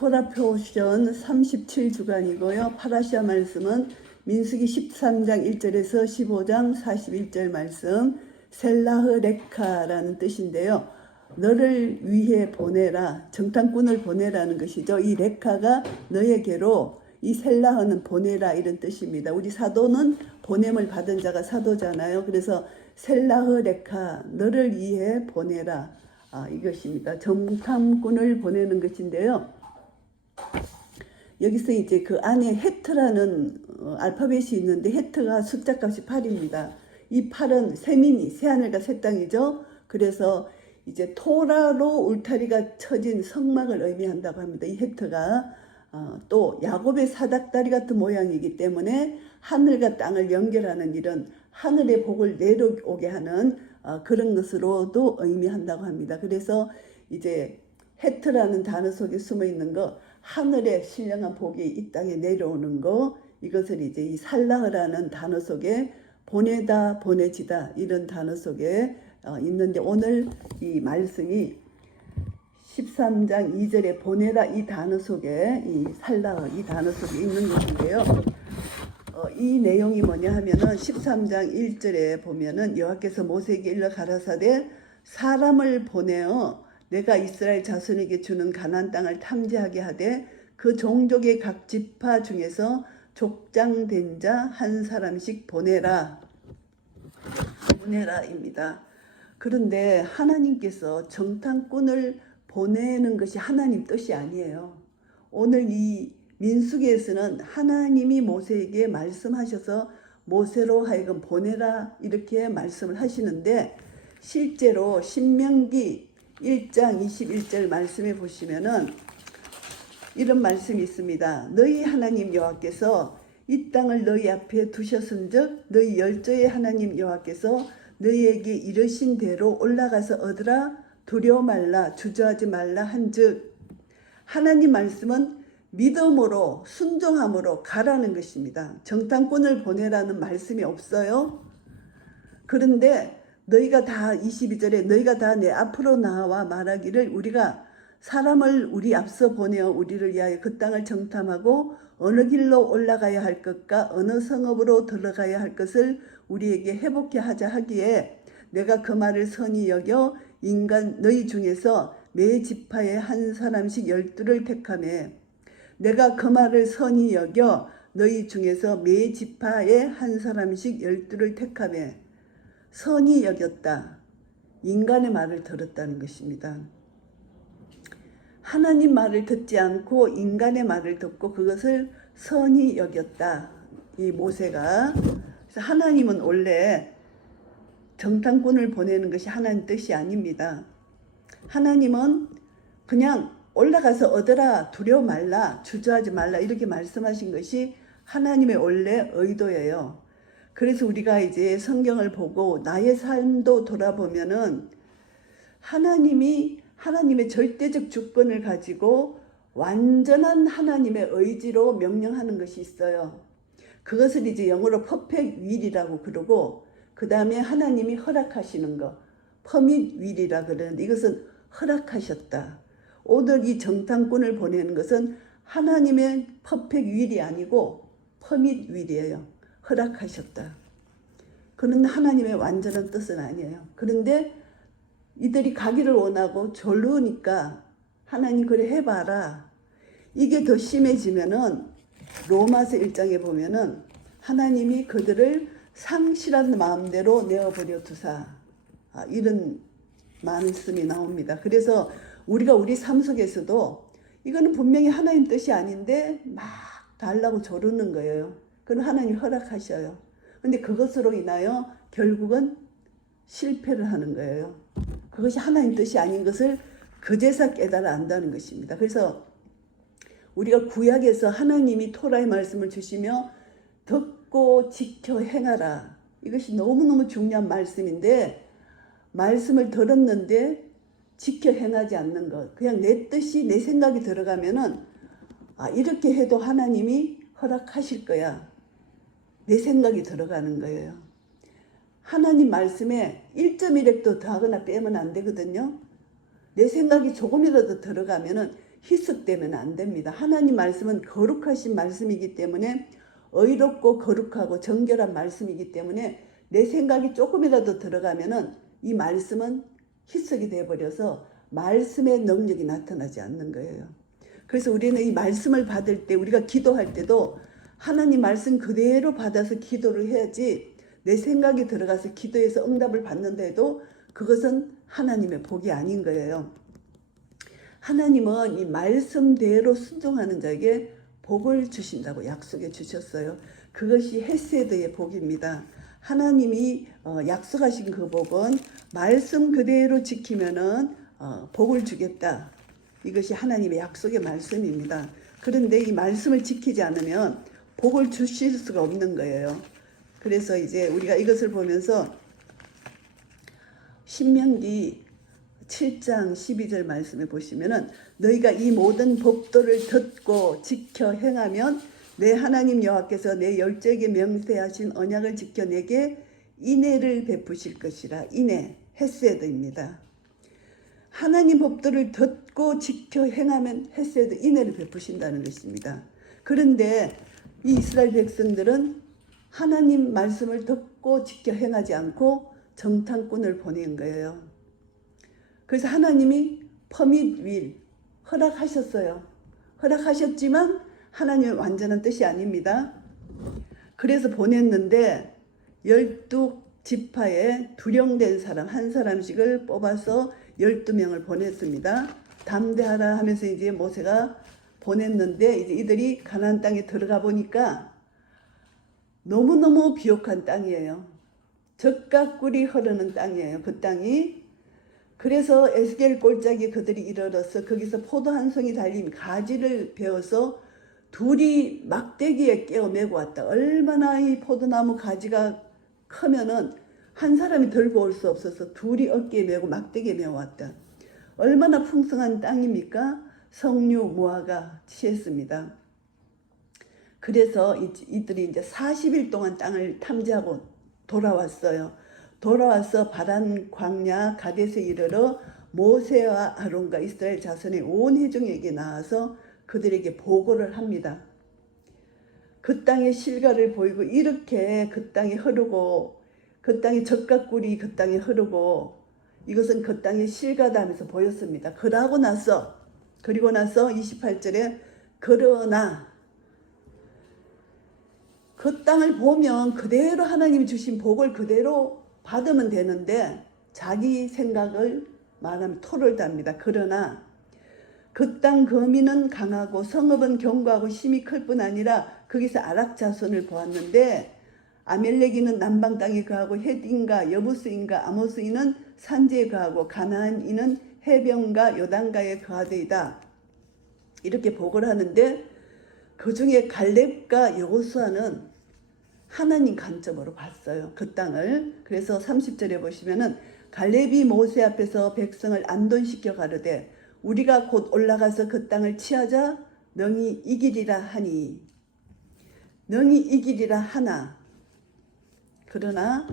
토라 포션 37주간이고요. 파라샤 말씀은 민수기 13장 1절에서 15장 41절 말씀, 셀라흐 레카라는 뜻인데요. 너를 위해 보내라, 정탐꾼을 보내라는 것이죠. 이 레카가 너에게로, 이 셀라흐는 보내라 이런 뜻입니다. 우리 사도는 보냄을 받은 자가 사도잖아요. 그래서 셀라흐 레카, 너를 위해 보내라, 이것입니다. 정탐꾼을 보내는 것인데요. 여기서 이제 그 안에 헤트라는 알파벳이 있는데 헤트가 숫자값이 8입니다. 이 8은 세민이, 새하늘과 새 땅이죠. 그래서 이제 토라로 울타리가 쳐진 성막을 의미한다고 합니다. 이 헤트가 또 야곱의 사닥다리 같은 모양이기 때문에 하늘과 땅을 연결하는 이런 하늘의 복을 내려오게 하는 그런 것으로도 의미한다고 합니다. 그래서 이제 헤트라는 단어 속에 숨어 있는 거, 하늘의 신령한 복이 이 땅에 내려오는 거, 이것을 이제 이 살라흐라는 단어 속에 보내다, 보내지다 이런 단어 속에 있는데, 오늘 이 말씀이 13장 2절에 보내다 이 단어 속에, 이 살라흐 이 단어 속에 있는 것인데요. 이 내용이 뭐냐 하면은 13장 1절에 보면은 여호와께서 모세에게 일러 가라사대 사람을 보내어 내가 이스라엘 자손에게 주는 가나안 땅을 탐지하게 하되 그 종족의 각 지파 중에서 족장된 자 한 사람씩 보내라입니다. 그런데 하나님께서 정탐꾼을 보내는 것이 하나님 뜻이 아니에요. 오늘 이 민수기에서는 하나님이 모세에게 말씀하셔서 모세로 하여금 보내라 이렇게 말씀을 하시는데, 실제로 신명기 1장 21절 말씀에 보시면은 이런 말씀이 있습니다. 너희 하나님 여호와께서 이 땅을 너희 앞에 두셨은즉 너희 열조의 하나님 여호와께서 너희에게 이르신 대로 올라가서 얻으라, 두려워 말라, 주저하지 말라 한즉, 하나님 말씀은 믿음으로 순종함으로 가라는 것입니다. 정탐꾼을 보내라는 말씀이 없어요. 그런데 너희가 다 22절에 너희가 다 내 앞으로 나와 말하기를 우리가 사람을 우리 앞서 보내어 우리를 위하여 그 땅을 정탐하고 어느 길로 올라가야 할 것과 어느 성읍으로 들어가야 할 것을 우리에게 해복케 하자 하기에 내가 그 말을 선히 여겨 인간 너희 중에서 매 지파에 한 사람씩 12를 택하매, 내가 그 말을 선히 여겨 너희 중에서 매 지파에 한 사람씩 12를 택하매, 선히 여겼다. 인간의 말을 들었다는 것입니다. 하나님 말을 듣지 않고 인간의 말을 듣고 그것을 선히 여겼다. 이 모세가. 그래서 하나님은 원래 정탐꾼을 보내는 것이 하나님 뜻이 아닙니다. 하나님은 그냥 올라가서 얻으라, 두려워 말라, 주저하지 말라 이렇게 말씀하신 것이 하나님의 원래 의도예요. 그래서 우리가 이제 성경을 보고 나의 삶도 돌아보면은 하나님의 절대적 주권을 가지고 완전한 하나님의 의지로 명령하는 것이 있어요. 그것을 이제 영어로 퍼펙트 윌이라고 그러고, 그 다음에 하나님이 허락하시는 거 퍼밋 윌이라 그러는데, 이것은 허락하셨다. 오늘 이 정탐꾼을 보내는 것은 하나님의 퍼펙트 윌이 아니고 퍼밋 윌이에요. 허락하셨다. 그런 하나님의 완전한 뜻은 아니에요. 그런데 이들이 가기를 원하고 졸르니까 하나님 그래 해봐라. 이게 더 심해지면은 로마서 1장에 보면은 하나님이 그들을 상실한 마음대로 내어버려 두사, 이런 말씀이 나옵니다. 그래서 우리가 우리 삶 속에서도 이거는 분명히 하나님 뜻이 아닌데 막 달라고 조르는 거예요. 그건 하나님 허락하셔요. 근데 그것으로 인하여 결국은 실패를 하는 거예요. 그것이 하나님 뜻이 아닌 것을 그제서 깨달아 안다는 것입니다. 그래서 우리가 구약에서 하나님이 토라의 말씀을 주시며 듣고 지켜 행하라. 이것이 너무너무 중요한 말씀인데, 말씀을 들었는데 지켜 행하지 않는 것, 그냥 내 뜻이 내 생각이 들어가면은 이렇게 해도 하나님이 허락하실 거야. 내 생각이 들어가는 거예요. 하나님 말씀에 1.1획도 더하거나 빼면 안 되거든요. 내 생각이 조금이라도 들어가면은 희석되면 안 됩니다. 하나님 말씀은 거룩하신 말씀이기 때문에 의롭고 거룩하고 정결한 말씀이기 때문에 내 생각이 조금이라도 들어가면은 이 말씀은 희석이 되어버려서 말씀의 능력이 나타나지 않는 거예요. 그래서 우리는 이 말씀을 받을 때 우리가 기도할 때도 하나님 말씀 그대로 받아서 기도를 해야지 내 생각이 들어가서 기도해서 응답을 받는다 해도 그것은 하나님의 복이 아닌 거예요. 하나님은 이 말씀대로 순종하는 자에게 복을 주신다고 약속해 주셨어요. 그것이 헤세드의 복입니다. 하나님이 약속하신 그 복은 말씀 그대로 지키면은 복을 주겠다. 이것이 하나님의 약속의 말씀입니다. 그런데 이 말씀을 지키지 않으면 복을 주실 수가 없는 거예요. 그래서 이제 우리가 이것을 보면서 신명기 7장 12절 말씀에 보시면은 너희가 이 모든 법도를 듣고 지켜 행하면 내 하나님 여호와께서 내 열조에게 명세하신 언약을 지켜 내게 인애를 베푸실 것이라. 인애, 헤세드입니다. 하나님 법도를 듣고 지켜 행하면 헤세드, 인애를 베푸신다는 것입니다. 그런데 이 이스라엘 백성들은 하나님 말씀을 듣고 지켜 행하지 않고 정탐꾼을 보낸 거예요. 그래서 하나님이 퍼밋 윌 허락하셨어요. 허락하셨지만 하나님의 완전한 뜻이 아닙니다. 그래서 보냈는데 12지파에 두령된 사람 한 사람씩을 뽑아서 12명을 보냈습니다. 담대하라 하면서 이제 모세가 보냈는데 이제 이들이 가나안 땅에 들어가 보니까 너무너무 비옥한 땅이에요. 젖과 꿀이 흐르는 땅이에요. 그 땅이. 그래서 에스겔 골짜기에 그들이 이르러서 거기서 포도 한 송이 달린 가지를 베어서 둘이 막대기에 깨어 메고 왔다. 얼마나 이 포도나무 가지가 크면은 한 사람이 들고 올 수 없어서 둘이 어깨에 메고 막대기에 메어 왔다. 얼마나 풍성한 땅입니까? 석류, 무화과 취했습니다. 그래서 이들이 이제 40일 동안 땅을 탐지하고 돌아왔어요. 돌아와서 바란 광야 가데스에 이르러 모세와 아론과 이스라엘 자손의 온 회중에게 나와서 그들에게 보고를 합니다. 그 땅의 실과를 보이고 이렇게 그 땅이 흐르고 그 땅의 젖과 꿀이 그 땅에 흐르고 이것은 그 땅의 실과다 하면서 보였습니다. 그리고 나서 28절에 그러나 그 땅을 보면 그대로 하나님이 주신 복을 그대로 받으면 되는데 자기 생각을 말하면 토를 답니다. 그러나 그 땅 거민은 강하고 성읍은 견고하고 힘이 클 뿐 아니라 거기서 아락 자손을 보았는데 아멜렉인은 남방 땅에 거하고 헷인과 여부스인과 아모스인은 산지에 거하고 가나안인은 해변과 요단가에 거하되이다. 이렇게 보고를 하는데 그 중에 갈렙과 여호수아는 하나님 관점으로 봤어요. 그 땅을. 그래서 30절에 보시면은 갈렙이 모세 앞에서 백성을 안돈시켜 가르되 우리가 곧 올라가서 그 땅을 취하자 능히 이기리라 하니 능히 이기리라 하나 그러나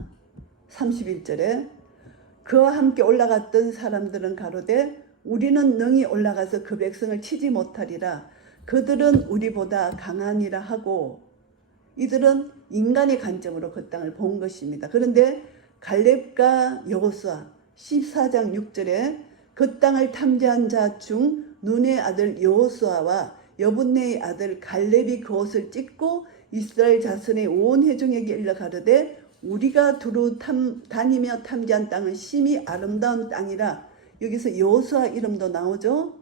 31절에 그와 함께 올라갔던 사람들은 가로되 우리는 능히 올라가서 그 백성을 치지 못하리라. 그들은 우리보다 강하니라 하고 이들은 인간의 관점으로 그 땅을 본 것입니다. 그런데 갈렙과 여호수아 14장 6절에 그 땅을 탐지한 자 중 눈의 아들 여호수아와 여분네의 아들 갈렙이 그곳을 찍고 이스라엘 자손의 온 회중에게 일러 가르되 우리가 두루 다니며 탐지한 땅은 심히 아름다운 땅이라. 여기서 여호수아 이름도 나오죠.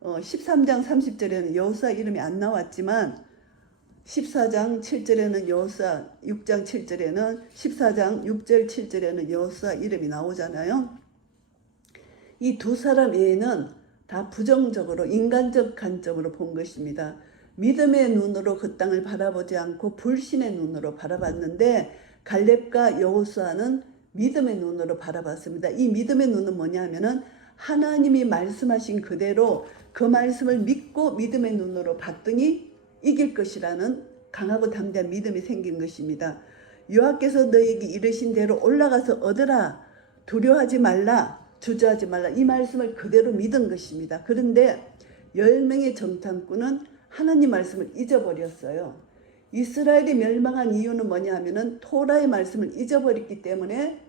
13장 30절에는 여호수아 이름이 안 나왔지만 14장 7절에는 여호수아, 6장 7절에는 14장 6절 7절에는 여호수아 이름이 나오잖아요. 이 두 사람 외에는 다 부정적으로 인간적 관점으로 본 것입니다. 믿음의 눈으로 그 땅을 바라보지 않고 불신의 눈으로 바라봤는데 갈렙과 여호수아는 믿음의 눈으로 바라봤습니다. 이 믿음의 눈은 뭐냐면은 하나님이 말씀하신 그대로 그 말씀을 믿고 믿음의 눈으로 봤더니 이길 것이라는 강하고 담대한 믿음이 생긴 것입니다. 여호와께서 너에게 이르신 대로 올라가서 얻으라. 두려워하지 말라. 주저하지 말라. 이 말씀을 그대로 믿은 것입니다. 그런데 10명의 정탐꾼은 하나님 말씀을 잊어버렸어요. 이스라엘이 멸망한 이유는 뭐냐 하면은 토라의 말씀을 잊어버렸기 때문에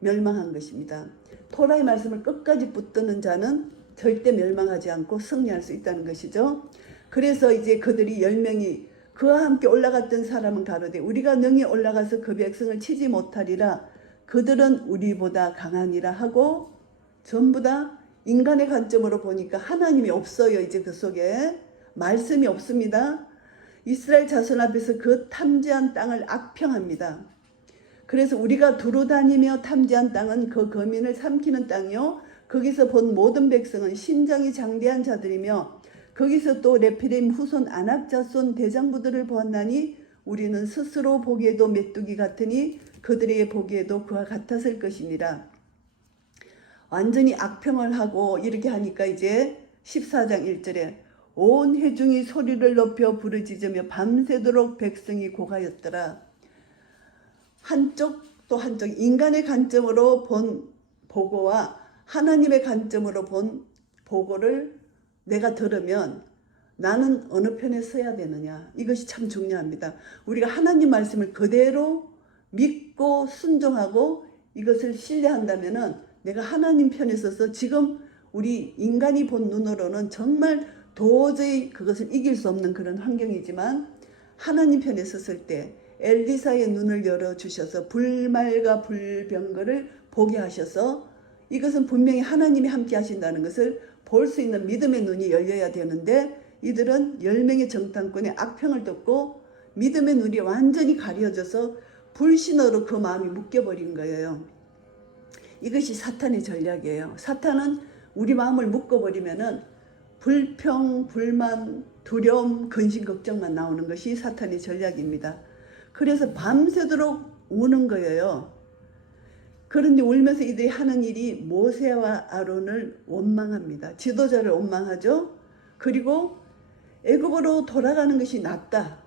멸망한 것입니다. 토라의 말씀을 끝까지 붙드는 자는 절대 멸망하지 않고 승리할 수 있다는 것이죠. 그래서 이제 그들이 10명이 그와 함께 올라갔던 사람은 가로되 우리가 능히 올라가서 그 백성을 치지 못하리라. 그들은 우리보다 강하니라 하고 전부 다 인간의 관점으로 보니까 하나님이 없어요. 이제 그 속에 말씀이 없습니다. 이스라엘 자손 앞에서 그 탐지한 땅을 악평합니다. 그래서 우리가 두루 다니며 탐지한 땅은 그 거민을 삼키는 땅이요 거기서 본 모든 백성은 신장이 장대한 자들이며 거기서 또 레피림 후손 아낙 자손 대장부들을 보았나니 우리는 스스로 보기에도 메뚜기 같으니 그들에게 보기에도 그와 같았을 것이니라. 완전히 악평을 하고 이렇게 하니까 이제 14장 1절에 온 회중이 소리를 높여 부르짖으며 밤새도록 백성이 고가였더라. 한쪽 또 한쪽 인간의 관점으로 본 보고와 하나님의 관점으로 본 보고를 내가 들으면 나는 어느 편에 서야 되느냐. 이것이 참 중요합니다. 우리가 하나님 말씀을 그대로 믿고 순종하고 이것을 신뢰한다면은 내가 하나님 편에 서서 지금 우리 인간이 본 눈으로는 정말 도저히 그것을 이길 수 없는 그런 환경이지만 하나님 편에 섰을 때 엘리사의 눈을 열어주셔서 불말과 불병거를 보게 하셔서 이것은 분명히 하나님이 함께 하신다는 것을 볼 수 있는 믿음의 눈이 열려야 되는데 이들은 10명의 정탐꾼의 악평을 듣고 믿음의 눈이 완전히 가려져서 불신으로 그 마음이 묶여버린 거예요. 이것이 사탄의 전략이에요. 사탄은 우리 마음을 묶어버리면은 불평, 불만, 두려움, 근심, 걱정만 나오는 것이 사탄의 전략입니다. 그래서 밤새도록 우는 거예요. 그런데 울면서 이들이 하는 일이 모세와 아론을 원망합니다. 지도자를 원망하죠. 그리고 애굽으로 돌아가는 것이 낫다.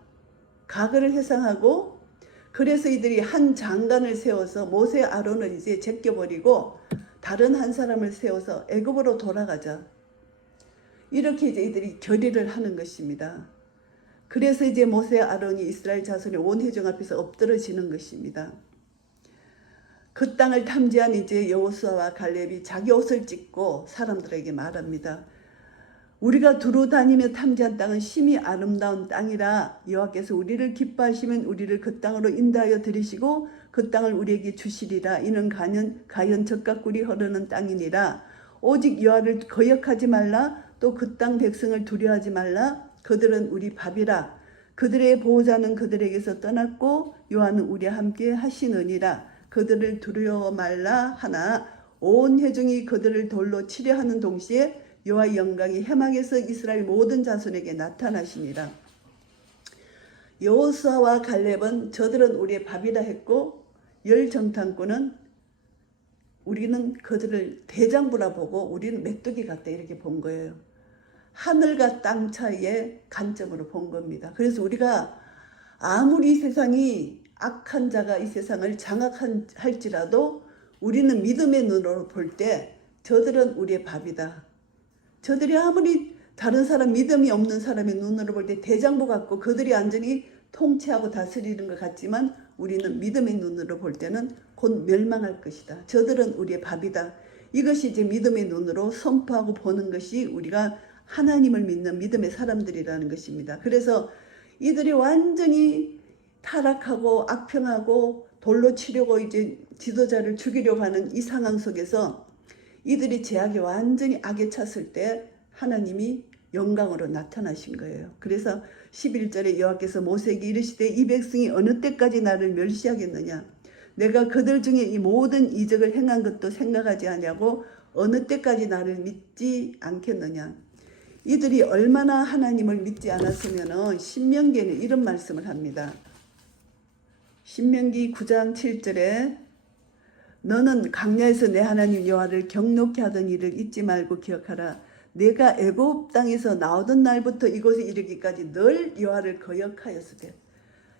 과거를 회상하고 그래서 이들이 한 장관을 세워서 모세 아론을 이제 제껴버리고 다른 한 사람을 세워서 애굽으로 돌아가자. 이렇게 이제 이들이 결의를 하는 것입니다. 그래서 이제 모세 아론이 이스라엘 자손의 온 회중 앞에서 엎드러지는 것입니다. 그 땅을 탐지한 이제 여호수아와 갈렙이 자기 옷을 찢고 사람들에게 말합니다. 우리가 두루 다니며 탐지한 땅은 심히 아름다운 땅이라 여호와께서 우리를 기뻐하시면 우리를 그 땅으로 인도하여 들이시고 그 땅을 우리에게 주시리라. 이는 가연 젖과 꿀이 흐르는 땅이니라. 오직 여호와를 거역하지 말라. 또 그 땅 백성을 두려워하지 말라. 그들은 우리 밥이라. 그들의 보호자는 그들에게서 떠났고 여호와는 우리와 함께 하시느니라. 그들을 두려워 말라 하나 온 회중이 그들을 돌로 치려 하는 동시에 여호와의 영광이 해막에서 이스라엘 모든 자손에게 나타나시니라. 여호수아와 갈렙은 저들은 우리의 밥이라 했고 열 정탐꾼은 우리는 그들을 대장부라 보고 우리는 메뚜기 같다 이렇게 본 거예요. 하늘과 땅 차이의 관점으로 본 겁니다. 그래서 우리가 아무리 이 세상이 악한 자가 이 세상을 장악할지라도 우리는 믿음의 눈으로 볼 때 저들은 우리의 밥이다. 저들이 아무리 다른 사람 믿음이 없는 사람의 눈으로 볼 때 대장부 같고 그들이 완전히 통치하고 다스리는 것 같지만 우리는 믿음의 눈으로 볼 때는 곧 멸망할 것이다. 저들은 우리의 밥이다. 이것이 이제 믿음의 눈으로 선포하고 보는 것이 우리가 하나님을 믿는 믿음의 사람들이라는 것입니다. 그래서 이들이 완전히 타락하고 악평하고 돌로 치려고 이제 지도자를 죽이려고 하는 이 상황 속에서 이들이 제약이 완전히 악에 찼을 때 하나님이 영광으로 나타나신 거예요. 그래서 11절에 여호와께서 모세에게 이르시되 이 백성이 어느 때까지 나를 멸시하겠느냐. 내가 그들 중에 이 모든 이적을 행한 것도 생각하지 아니하고 어느 때까지 나를 믿지 않겠느냐. 이들이 얼마나 하나님을 믿지 않았으면 신명기에는 이런 말씀을 합니다. 신명기 9장 7절에 너는 광야에서 내 하나님 여호와를 경노케 하던 일을 잊지 말고 기억하라. 내가 애굽 땅에서 나오던 날부터 이곳에 이르기까지 늘 여호와를 거역하였으되.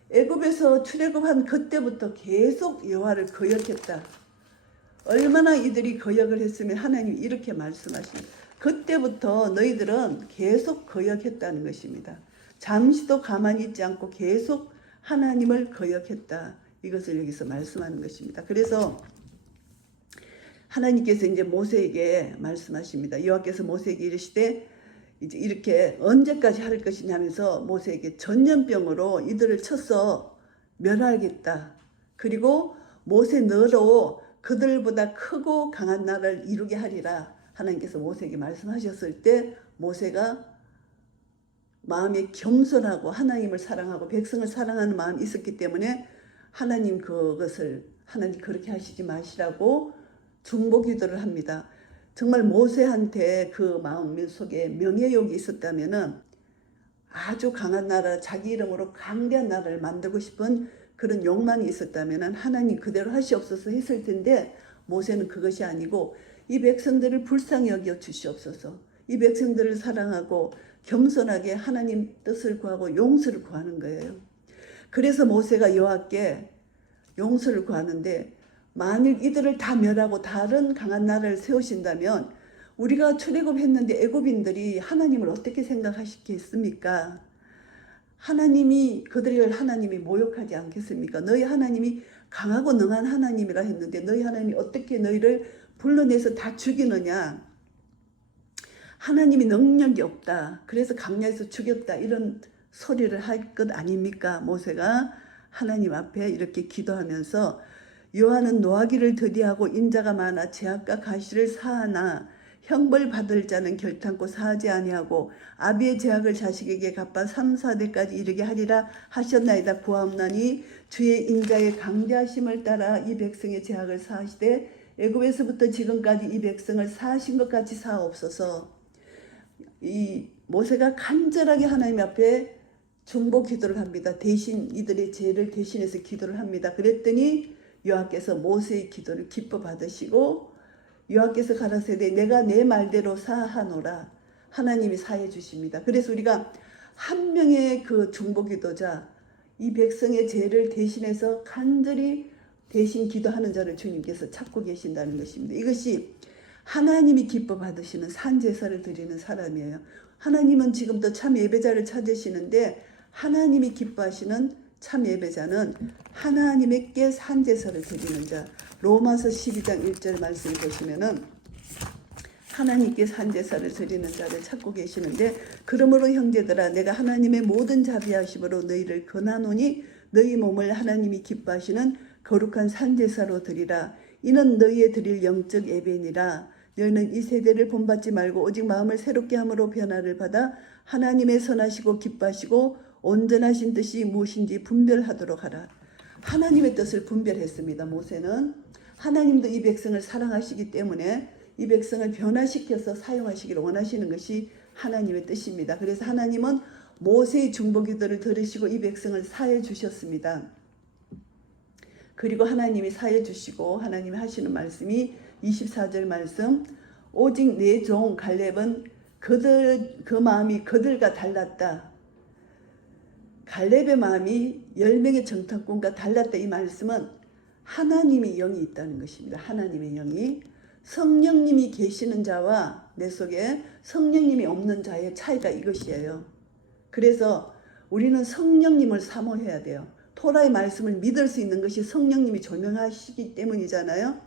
애굽에서 출애굽한 그때부터 계속 여호와를 거역했다. 얼마나 이들이 거역을 했으면 하나님이 이렇게 말씀하십니다. 그때부터 너희들은 계속 거역했다는 것입니다. 잠시도 가만히 있지 않고 계속 하나님을 거역했다. 이것을 여기서 말씀하는 것입니다. 그래서 하나님께서 이제 모세에게 말씀하십니다. 여호와께서 모세에게 이르시되 이제 이렇게 언제까지 할 것이냐면서 모세에게 전염병으로 이들을 쳐서 멸하겠다. 그리고 모세 너로 그들보다 크고 강한 나라를 이루게 하리라. 하나님께서 모세에게 말씀하셨을 때 모세가 마음이 겸손하고 하나님을 사랑하고 백성을 사랑하는 마음이 있었기 때문에 하나님 그것을 하나님 그렇게 하시지 마시라고 중보기도를 합니다. 정말 모세한테 그 마음 속에 명예욕이 있었다면은 아주 강한 나라, 자기 이름으로 강대한 나라를 만들고 싶은 그런 욕망이 있었다면은 하나님 그대로 하시옵소서 했을 텐데 모세는 그것이 아니고 이 백성들을 불쌍히 여겨 주시옵소서. 이 백성들을 사랑하고 겸손하게 하나님 뜻을 구하고 용서를 구하는 거예요. 그래서 모세가 여호와께 용서를 구하는데 만일 이들을 다 멸하고 다른 강한 나라를 세우신다면 우리가 출애굽했는데 애굽인들이 하나님을 어떻게 생각하시겠습니까? 하나님이 그들을 하나님이 모욕하지 않겠습니까? 너희 하나님이 강하고 능한 하나님이라 했는데 너희 하나님이 어떻게 너희를 불러내서 다 죽이느냐? 하나님이 능력이 없다. 그래서 강야에서 죽였다. 이런 소리를 할 것 아닙니까? 모세가 하나님 앞에 이렇게 기도하면서 여호와는 노하기를 더디하고 인자가 많아 죄악과 가시를 사하나 형벌 받을 자는 결탄코 사하지 아니하고 아비의 죄악을 자식에게 갚아 3, 4대까지 이르게 하리라 하셨나이다. 구하옵나니 주의 인자의 강대하심을 따라 이 백성의 죄악을 사하시되 애굽에서부터 지금까지 이 백성을 사하신 것 같이 사하옵소서. 이 모세가 간절하게 하나님 앞에 중보 기도를 합니다. 대신 이들의 죄를 대신해서 기도를 합니다. 그랬더니 여호와께서 모세의 기도를 기뻐 받으시고 여호와께서 가라사대 내가 내 말대로 사하노라. 하나님이 사해 주십니다. 그래서 우리가 한 명의 그 중보 기도자, 이 백성의 죄를 대신해서 간절히 대신 기도하는 자를 주님께서 찾고 계신다는 것입니다. 이것이 하나님이 기뻐 받으시는 산제사를 드리는 사람이에요. 하나님은 지금도 참 예배자를 찾으시는데 하나님이 기뻐하시는 참 예배자는 하나님께 산제사를 드리는 자. 로마서 12장 1절 말씀을 보시면은 하나님께 산제사를 드리는 자를 찾고 계시는데 그러므로 형제들아 내가 하나님의 모든 자비하심으로 너희를 권하노니 너희 몸을 하나님이 기뻐하시는 거룩한 산제사로 드리라. 이는 너희의 드릴 영적 예배니라. 너희는 이 세대를 본받지 말고 오직 마음을 새롭게 함으로 변화를 받아 하나님의 선하시고 기뻐하시고 온전하신 뜻이 무엇인지 분별하도록 하라. 하나님의 뜻을 분별했습니다. 모세는 하나님도 이 백성을 사랑하시기 때문에 이 백성을 변화시켜서 사용하시기를 원하시는 것이 하나님의 뜻입니다. 그래서 하나님은 모세의 중보기도를 들으시고 이 백성을 사해 주셨습니다. 그리고 하나님이 사해 주시고 하나님이 하시는 말씀이 24절 말씀 오직 내 종 갈렙은 그 마음이 그들과 달랐다. 갈렙의 마음이 10명의 정탐꾼과 달랐다. 이 말씀은 하나님의 영이 있다는 것입니다. 하나님의 영이 성령님이 계시는 자와 내 속에 성령님이 없는 자의 차이가 이것이에요. 그래서 우리는 성령님을 사모해야 돼요. 토라의 말씀을 믿을 수 있는 것이 성령님이 조명하시기 때문이잖아요.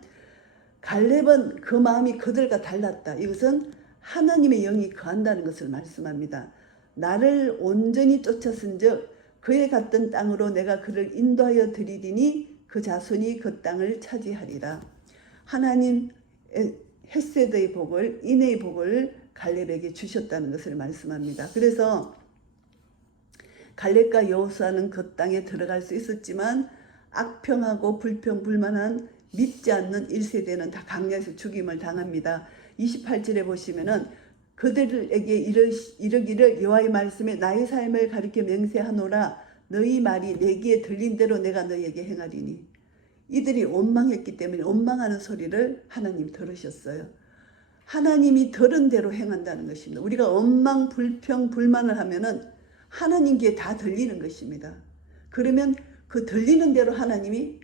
갈렙은 그 마음이 그들과 달랐다. 이것은 하나님의 영이 거한다는 것을 말씀합니다. 나를 온전히 쫓았은즉 그에 갔던 땅으로 내가 그를 인도하여 드리리니 그 자손이 그 땅을 차지하리라. 하나님 헤세드의 복을 인의 복을 갈렙에게 주셨다는 것을 말씀합니다. 그래서 갈렙과 여호수아는 그 땅에 들어갈 수 있었지만 악평하고 불평불만한 믿지 않는 1세대는 다 강야에서 죽임을 당합니다. 28절에 보시면은 그들에게 이르기를 여호와의 말씀에 나의 삶을 가리켜 맹세하노라. 너희 말이 내 귀에 들린 대로 내가 너희에게 행하리니. 이들이 원망했기 때문에 원망하는 소리를 하나님 들으셨어요. 하나님이 들은 대로 행한다는 것입니다. 우리가 원망, 불평, 불만을 하면은 하나님 귀에 다 들리는 것입니다. 그러면 그 들리는 대로 하나님이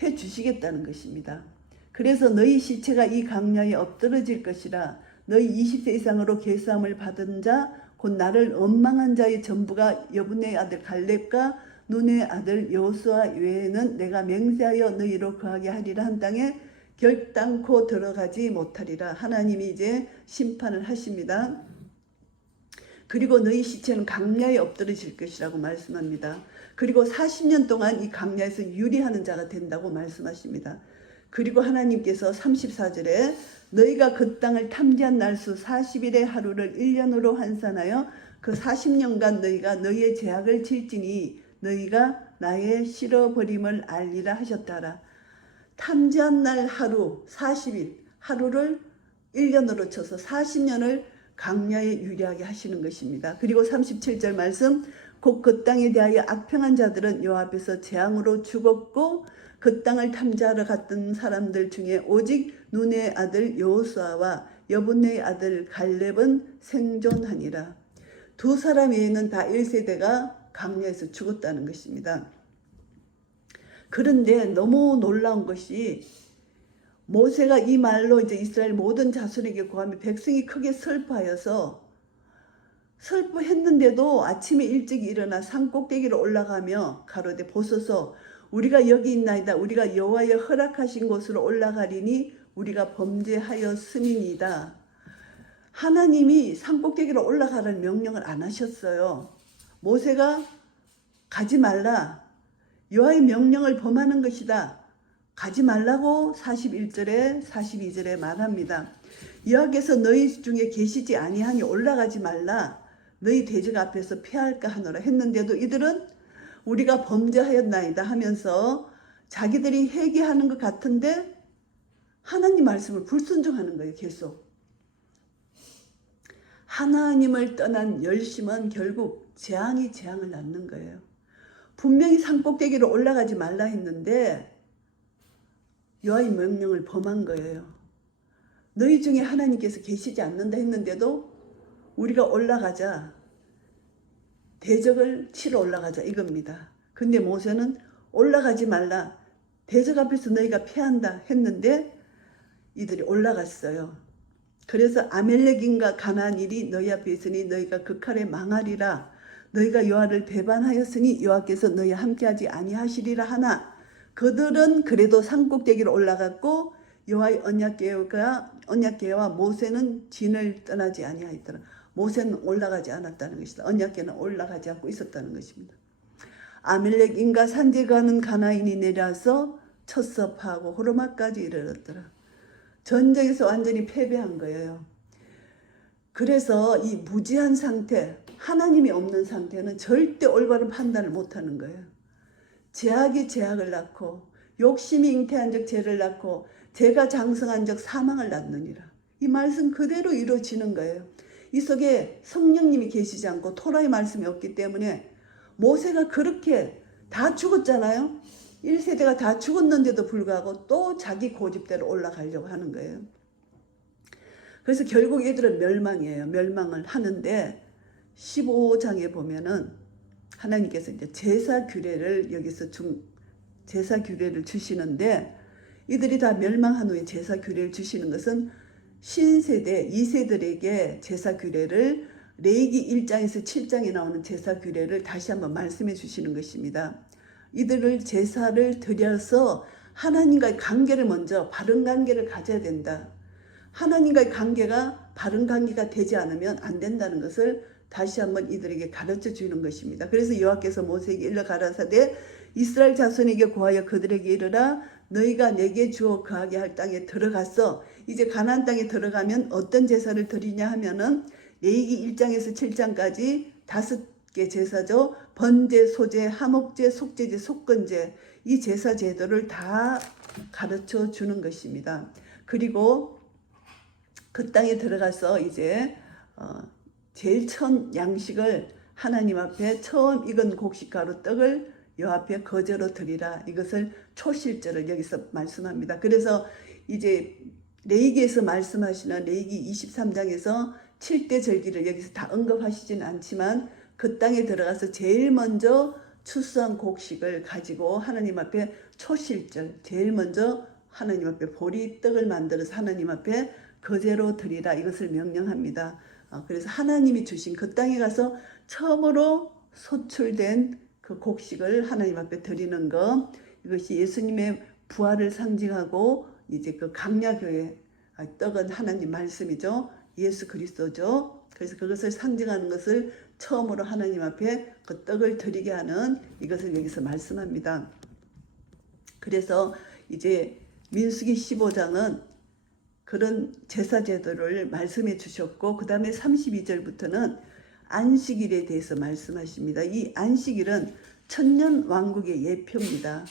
해주시겠다는 것입니다. 그래서 너희 시체가 이 강야에 엎드러질 것이라 너희 20세 이상으로 계수함을 받은 자 곧 나를 원망한 자의 전부가 여분의 아들 갈렙과 눈의 아들 여호수아 외에는 내가 맹세하여 너희로 거하게 하리라 한 땅에 결단코 들어가지 못하리라. 하나님이 이제 심판을 하십니다. 그리고 너희 시체는 강야에 엎드러질 것이라고 말씀합니다. 그리고 40년 동안 이 강야에서 유리하는 자가 된다고 말씀하십니다. 그리고 하나님께서 34절에 너희가 그 땅을 탐지한 날수 40일의 하루를 1년으로 환산하여 그 40년간 너희가 너희의 죄악을 질지니 너희가 나의 실어버림을 알리라 하셨다라. 탐지한 날 하루 40일 하루를 1년으로 쳐서 40년을 강야에 유리하게 하시는 것입니다. 그리고 37절 말씀 곧 그 땅에 대하여 악평한 자들은 여호와 앞에서 재앙으로 죽었고 그 땅을 탐지하러 갔던 사람들 중에 오직 눈의 아들 여호수아와 여분의 아들 갈렙은 생존하니라. 두 사람 외에는 다 1세대가 강야에서 죽었다는 것입니다. 그런데 너무 놀라운 것이 모세가 이 말로 이제 이스라엘 모든 자손에게 고하며 백성이 크게 슬퍼했는데도 아침에 일찍 일어나 산꼭대기로 올라가며 가로되 보소서 우리가 여기 있나이다. 우리가 여호와의 허락하신 곳으로 올라가리니 우리가 범죄하였음이니이다. 하나님이 산꼭대기로 올라가라는 명령을 안 하셨어요. 모세가 가지 말라. 여호와의 명령을 범하는 것이다. 가지 말라고 41절에 42절에 말합니다. 여호와께서 너희 중에 계시지 아니하니 올라가지 말라. 너희 대적 앞에서 패할까 하노라 했는데도 이들은 우리가 범죄하였나이다 하면서 자기들이 회개하는 것 같은데 하나님 말씀을 불순종하는 거예요. 계속. 하나님을 떠난 열심은 결국 재앙이 재앙을 낳는 거예요. 분명히 산꼭대기로 올라가지 말라 했는데 여호와의 명령을 범한 거예요. 너희 중에 하나님께서 계시지 않는다 했는데도 우리가 올라가자. 대적을 치러 올라가자 이겁니다. 근데 모세는 올라가지 말라. 대적 앞에서 너희가 패한다 했는데 이들이 올라갔어요. 그래서 아멜렉인과 가나안일이 너희 앞에 있으니 너희가 그 칼에 망하리라. 너희가 여호와를 배반하였으니 여호와께서 너희와 함께하지 아니하시리라 하나 그들은 그래도 산꼭대기로 올라갔고 여호와의 언약궤와 모세는 진을 떠나지 아니하였더라. 모세는 올라가지 않았다는 것이다. 언약궤는 올라가지 않고 있었다는 것입니다. 아멜렉 인과 산지에 가는 가나안이 내려와서 쳤섭하고 호르마까지 이르렀더라. 전쟁에서 완전히 패배한 거예요. 그래서 이 무지한 상태, 하나님이 없는 상태는 절대 올바른 판단을 못하는 거예요. 죄악이 죄악을 낳고 욕심이 잉태한 적 죄를 낳고 죄가 장성한 적 사망을 낳느니라. 이 말씀 그대로 이루어지는 거예요. 이 속에 성령님이 계시지 않고 토라의 말씀이 없기 때문에 모세가 그렇게 다 죽었잖아요. 1세대가 다 죽었는데도 불구하고 또 자기 고집대로 올라가려고 하는 거예요. 그래서 결국 얘들은 멸망이에요. 멸망을 하는데 15장에 보면은 하나님께서 이제 제사 규례를 여기서 제사 규례를 주시는데 이들이 다 멸망한 후에 제사 규례를 주시는 것은 신세대 2세들에게 제사 규례를 레위기 1장에서 7장에 나오는 제사 규례를 다시 한번 말씀해 주시는 것입니다. 이들을 제사를 드려서 하나님과의 관계를 먼저 바른 관계를 가져야 된다. 하나님과의 관계가 바른 관계가 되지 않으면 안 된다는 것을 다시 한번 이들에게 가르쳐 주는 것입니다. 그래서 여호와께서 모세에게 일러 가라사대 이스라엘 자손에게 고하여 그들에게 이르라 너희가 내게 주어 거하게 할 땅에 들어가서 이제 가나안 땅에 들어가면 어떤 제사를 드리냐 하면은 레위기 1장에서 7장까지 5개 제사죠. 번제, 소제, 하목제, 속제제, 속건제 이 제사 제도를 다 가르쳐 주는 것입니다. 그리고 그 땅에 들어가서 이제 제일 첫 양식을 하나님 앞에 처음 익은 곡식가루 떡을 여호와 앞에 거제로 드리라. 이것을 초실절을 여기서 말씀합니다. 그래서 이제 레위기에서 말씀하시는 레위기 23장에서 7대 절기를 여기서 다 언급하시진 않지만 그 땅에 들어가서 제일 먼저 추수한 곡식을 가지고 하나님 앞에 초실절 제일 먼저 하나님 앞에 보리떡을 만들어서 하나님 앞에 거제로 드리라 이것을 명령합니다. 그래서 하나님이 주신 그 땅에 가서 처음으로 소출된 그 곡식을 하나님 앞에 드리는 것, 이것이 예수님의 부활을 상징하고 이제 그 강야교의 떡은 하나님 말씀이죠. 예수 그리스도죠. 그래서 그것을 상징하는 것을 처음으로 하나님 앞에 그 떡을 드리게 하는 이것을 여기서 말씀합니다. 그래서 이제 민수기 15장은 그런 제사 제도를 말씀해 주셨고, 그 다음에 32절부터는 안식일에 대해서 말씀하십니다. 이 안식일은 천년 왕국의 예표입니다.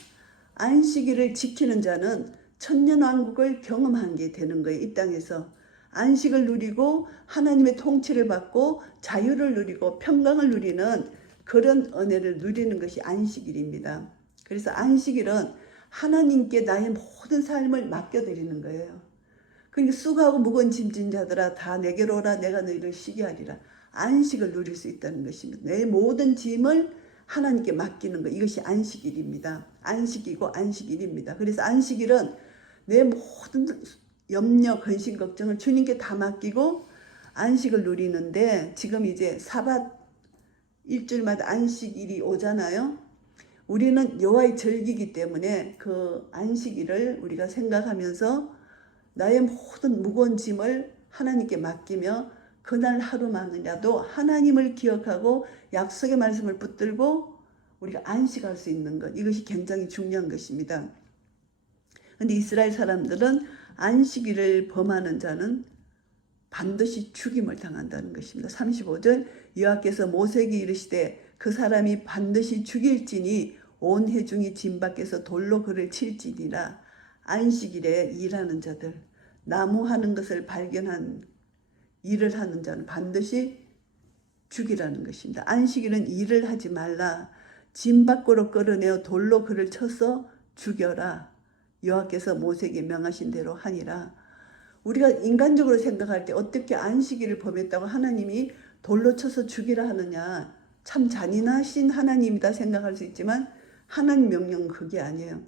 안식일을 지키는 자는 천년 왕국을 경험한 게 되는 거예요. 이 땅에서 안식을 누리고 하나님의 통치를 받고 자유를 누리고 평강을 누리는 그런 은혜를 누리는 것이 안식일입니다. 그래서 안식일은 하나님께 나의 모든 삶을 맡겨드리는 거예요. 그러니까 수고하고 무거운 짐진 자들아 다 내게로 오라, 내가 너희를 쉬게 하리라. 안식을 누릴 수 있다는 것입니다. 내 모든 짐을 하나님께 맡기는 것, 이것이 안식일입니다. 안식이고 안식일입니다. 그래서 안식일은 내 모든 염려, 근심, 걱정을 주님께 다 맡기고 안식을 누리는데, 지금 이제 사bat 일주일마다 안식일이 오잖아요. 우리는 여호와의 절기이기 때문에 그 안식일을 우리가 생각하면서 나의 모든 무거운 짐을 하나님께 맡기며 그날 하루만이라도 하나님을 기억하고 약속의 말씀을 붙들고 우리가 안식할 수 있는 것, 이것이 굉장히 중요한 것입니다. 그런데 이스라엘 사람들은 안식일을 범하는 자는 반드시 죽임을 당한다는 것입니다. 35절 여호와께서 모세에게 이르시되 그 사람이 반드시 죽일지니 온 회중이 짐 밖에서 돌로 그를 칠지니라. 안식일에 일하는 자들, 나무하는 것을 발견한 일을 하는 자는 반드시 죽이라는 것입니다. 안식일은 일을 하지 말라. 짐 밖으로 끌어내어 돌로 그를 쳐서 죽여라. 여호와께서 모세에게 명하신 대로 하니라. 우리가 인간적으로 생각할 때 어떻게 안식일을 범했다고 하나님이 돌로 쳐서 죽이라 하느냐, 참 잔인하신 하나님이다 생각할 수 있지만 하나님 명령은 그게 아니에요.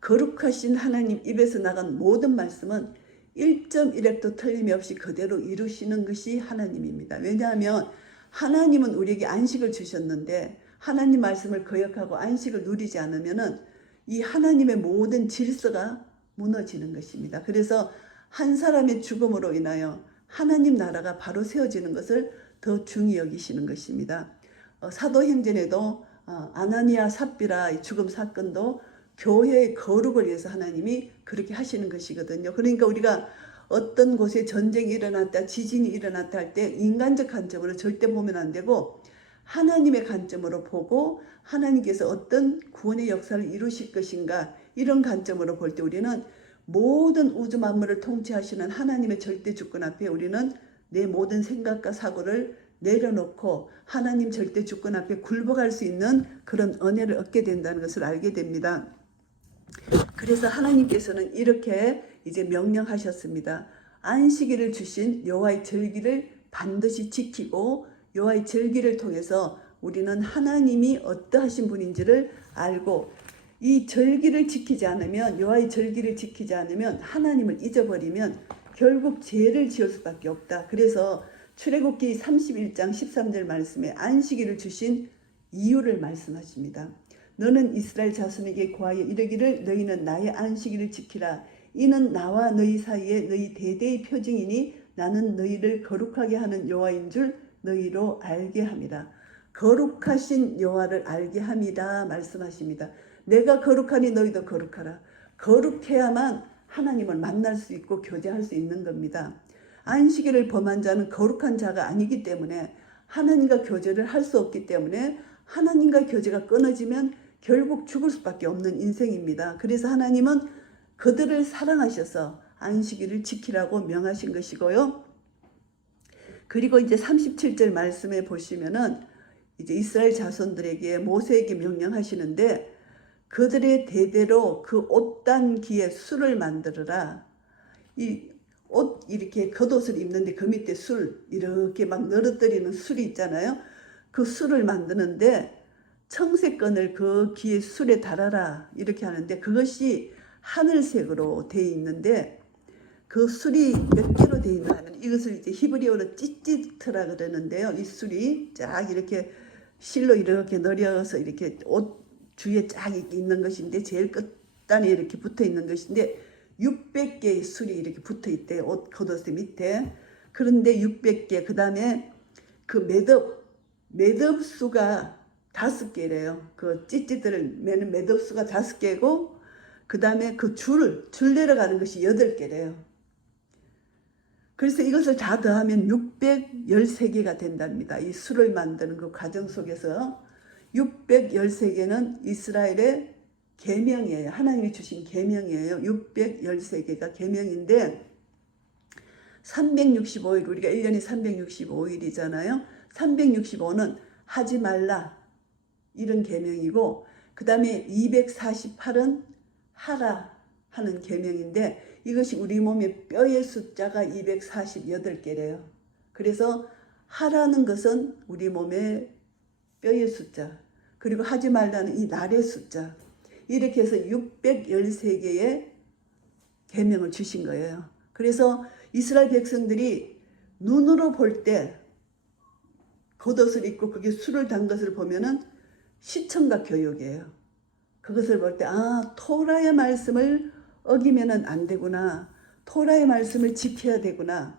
거룩하신 하나님 입에서 나간 모든 말씀은 1.1획도 틀림없이 그대로 이루시는 것이 하나님입니다. 왜냐하면 하나님은 우리에게 안식을 주셨는데 하나님 말씀을 거역하고 안식을 누리지 않으면은 이 하나님의 모든 질서가 무너지는 것입니다. 그래서 한 사람의 죽음으로 인하여 하나님 나라가 바로 세워지는 것을 더 중히 여기시는 것입니다. 사도행전에도 아나니아 삽비라 죽음 사건도 교회의 거룩을 위해서 하나님이 그렇게 하시는 것이거든요. 그러니까 우리가 어떤 곳에 전쟁이 일어났다, 지진이 일어났다 할 때 인간적 관점으로 절대 보면 안 되고 하나님의 관점으로 보고 하나님께서 어떤 구원의 역사를 이루실 것인가, 이런 관점으로 볼 때 우리는 모든 우주 만물을 통치하시는 하나님의 절대 주권 앞에 우리는 내 모든 생각과 사고를 내려놓고 하나님 절대 주권 앞에 굴복할 수 있는 그런 은혜를 얻게 된다는 것을 알게 됩니다. 그래서 하나님께서는 이렇게 이제 명령하셨습니다. 안식일을 주신 여호와의 절기를 반드시 지키고 여호와의 절기를 통해서 우리는 하나님이 어떠하신 분인지를 알고, 이 절기를 지키지 않으면, 여호와의 절기를 지키지 않으면, 하나님을 잊어버리면 결국 죄를 지을 수밖에 없다. 그래서 출애굽기 31장 13절 말씀에 안식일을 주신 이유를 말씀하십니다. 너는 이스라엘 자손에게 고하여 이르기를 너희는 나의 안식일을 지키라. 이는 나와 너희 사이에 너희 대대의 표징이니 나는 너희를 거룩하게 하는 여호와인 줄 너희로 알게 함이라. 거룩하신 여호와를 알게 함이라 말씀하십니다. 내가 거룩하니 너희도 거룩하라. 거룩해야만 하나님을 만날 수 있고 교제할 수 있는 겁니다. 안식일을 범한 자는 거룩한 자가 아니기 때문에 하나님과 교제를 할 수 없기 때문에 하나님과 교제가 끊어지면 결국 죽을 수밖에 없는 인생입니다. 그래서 하나님은 그들을 사랑하셔서 안식일을 지키라고 명하신 것이고요. 그리고 이제 37절 말씀에 보시면은 이제 이스라엘 자손들에게 모세에게 명령하시는데 그들의 대대로 그 옷단기에 술을 만들어라. 이 옷 이렇게 겉옷을 입는데 그 밑에 술 이렇게 막 늘어뜨리는 술이 있잖아요. 그 술을 만드는데 청색끈을 그 기에 술에 달아라 이렇게 하는데 그것이 하늘색으로 되어 있는데 그 술이 몇 개로 되어 있나 하면 이것을 이제 히브리어로 찌찌트라 그러는데요. 이 술이 쫙 이렇게 실로 이렇게 내려서 이렇게 옷 주위에 쫙 있는 것인데 제일 끝단에 이렇게 붙어 있는 것인데 600개의 술이 이렇게 붙어 있대요. 옷 겉옷의 밑에. 그런데 600개 그 다음에 그 매듭 수가 5개래요. 그 찌찌들을 매는 매듭 수가 5개고 그 다음에 그 줄 내려가는 것이 8개래요. 그래서 이것을 다 더하면 613개가 된답니다. 이 술을 만드는 그 과정 속에서 613개는 이스라엘의 계명이에요. 하나님이 주신 계명이에요. 613개가 계명인데 365일 우리가 1년이 365일이잖아요. 365는 하지 말라 이런 계명이고 그 다음에 248은 하라 하는 계명인데 이것이 우리 몸의 뼈의 숫자가 248개래요. 그래서 하라는 것은 우리 몸의 뼈의 숫자 그리고 하지 말라는 이 날의 숫자 이렇게 해서 613개의 계명을 주신 거예요. 그래서 이스라엘 백성들이 눈으로 볼 때 겉옷을 입고 그게 술을 단 것을 보면은 시청각 교육이에요. 그것을 볼 때 토라의 말씀을 어기면은 안 되구나. 토라의 말씀을 지켜야 되구나.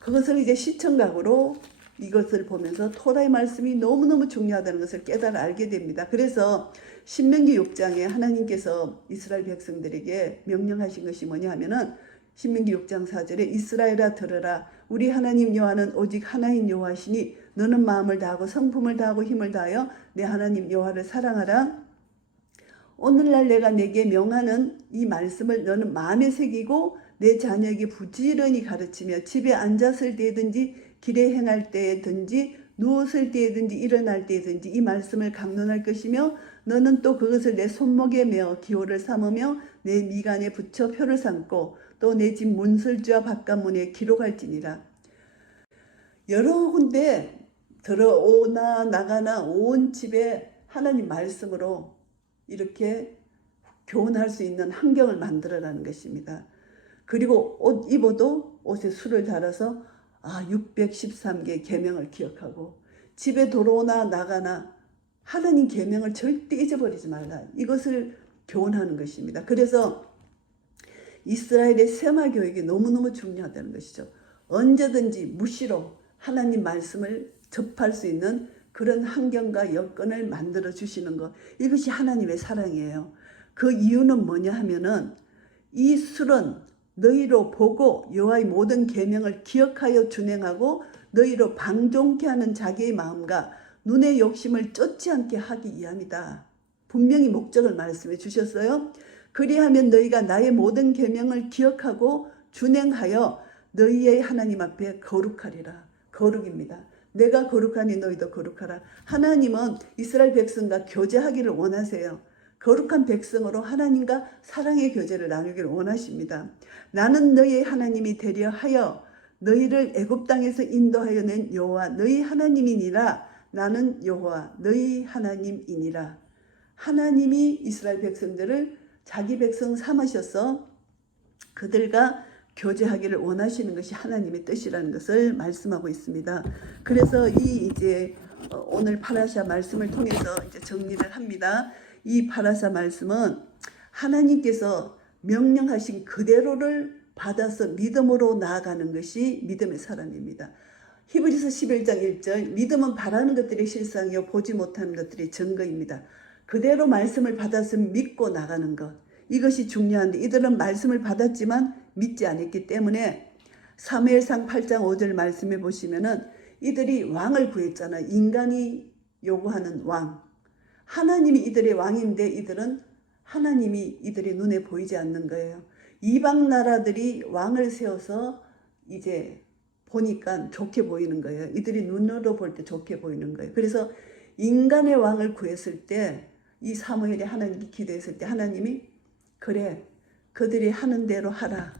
그것을 이제 시청각으로 이것을 보면서 토라의 말씀이 너무너무 중요하다는 것을 깨달아 알게 됩니다. 그래서 신명기 6장에 하나님께서 이스라엘 백성들에게 명령하신 것이 뭐냐 하면은 신명기 6장 4절에 이스라엘아 들으라 우리 하나님 여호와는 오직 하나인 여호와시니 너는 마음을 다하고 성품을 다하고 힘을 다하여 내 하나님 여호와를 사랑하라. 오늘날 내가 내게 명하는 이 말씀을 너는 마음에 새기고 내 자녀에게 부지런히 가르치며 집에 앉았을 때든지 길에 행할 때든지 누웠을 때든지 일어날 때든지 이 말씀을 강론할 것이며 너는 또 그것을 내 손목에 메어 기호를 삼으며 내 미간에 붙여 표를 삼고 또 내 집 문설주와 바깥문에 기록할지니라. 여러 군데 들어오나 나가나 온 집에 하나님 말씀으로 이렇게 교훈할 수 있는 환경을 만들어라는 것입니다. 그리고 옷 입어도 옷에 술을 달아서 613개 계명을 기억하고 집에 들어오나 나가나 하나님 계명을 절대 잊어버리지 말라. 이것을 교훈하는 것입니다. 그래서 이스라엘의 세마 교육이 너무너무 중요하다는 것이죠. 언제든지 무시로 하나님 말씀을 접할 수 있는 그런 환경과 여건을 만들어 주시는 것. 이것이 하나님의 사랑이에요. 그 이유는 뭐냐 하면은 이 술은 너희로 보고 여호와의 모든 계명을 기억하여 준행하고 너희로 방종케 하는 자기의 마음과 눈의 욕심을 쫓지 않게 하기 위함이다. 분명히 목적을 말씀해 주셨어요. 그리하면 너희가 나의 모든 계명을 기억하고 준행하여 너희의 하나님 앞에 거룩하리라. 거룩입니다. 내가 거룩하니 너희도 거룩하라. 하나님은 이스라엘 백성과 교제하기를 원하세요. 거룩한 백성으로 하나님과 사랑의 교제를 나누기를 원하십니다. 나는 너희의 하나님이 되려 하여 너희를 애굽 땅에서 인도하여 낸 여호와 너희 하나님이니라. 나는 여호와 너희 하나님이니라. 하나님이 이스라엘 백성들을 자기 백성 삼으셔서 그들과 교제하기를 원하시는 것이 하나님의 뜻이라는 것을 말씀하고 있습니다. 그래서 이제 오늘 파라샤 말씀을 통해서 이제 정리를 합니다. 이 파라샤 말씀은 하나님께서 명령하신 그대로를 받아서 믿음으로 나아가는 것이 믿음의 사람입니다. 히브리서 11장 1절 믿음은 바라는 것들이 실상이요 보지 못하는 것들이 증거입니다. 그대로 말씀을 받아서 믿고 나가는 것 이것이 중요한데 이들은 말씀을 받았지만 믿지 않았기 때문에 사무엘상 8장 5절 말씀해 보시면은 이들이 왕을 구했잖아요. 인간이 요구하는 왕. 하나님이 이들의 왕인데 이들은 하나님이 이들의 눈에 보이지 않는 거예요. 이방 나라들이 왕을 세워서 이제 보니까 좋게 보이는 거예요. 이들이 눈으로 볼 때 좋게 보이는 거예요. 그래서 인간의 왕을 구했을 때 이 사무엘이 하나님께 기도했을 때 하나님이 그래 그들이 하는 대로 하라